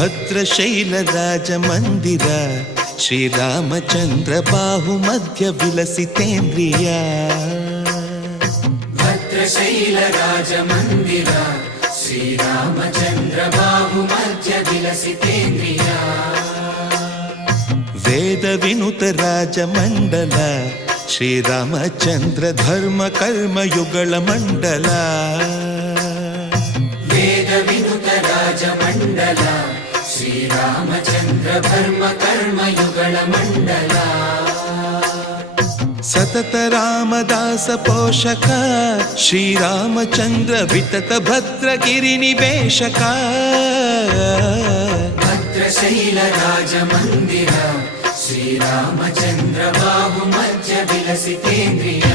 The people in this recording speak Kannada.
ಭದ್ರಶೈಲ ರಾಜ ಮಂದಿರ ಶ್ರೀರಾಮಚಂದ್ರ ಬಾಹು ಮಧ್ಯ ವಿಲಸಿತೇಂದ್ರಿಯ ಭದ್ರಶೈಲ ರಾಜ ಮಂದಿರ ಶ್ರೀರಾಮಚಂದ್ರ ಬಾಹು ಮಧ್ಯ ವಿಲಸಿತೇಂದ್ರಿಯ ವೇದ ವಿನುತ ರಾಜ ಮಂಡಲ ಶ್ರೀರಾಮಚಂದ್ರ ಧರ್ಮ ಕರ್ಮ ಯುಗಳ ಮಂಡಲ ವೇದ ವಿನುತ ರಾಜ ಮಂಡಲ ಶ್ರೀರಾಮಚಂದ್ರ ಧರ್ಮ ಕರ್ಮ ಯುಗಳ ಮಂಡಲ ಸತತ ರಾಮದಾಸ ಪೋಷಕ ಶ್ರೀರಾಮಚಂದ್ರ ವಿತತ ಭದ್ರಗಿರಿ ನಿವೇಶಕ ಭದ್ರಶೈಲ ರಾಜ ಮಂದಿರ ಶ್ರೀರಾಮಚಂದ್ರ ಬಾಹು ಮಧ್ಯ ವಿಲಸಿತೇಂದ್ರಿಯ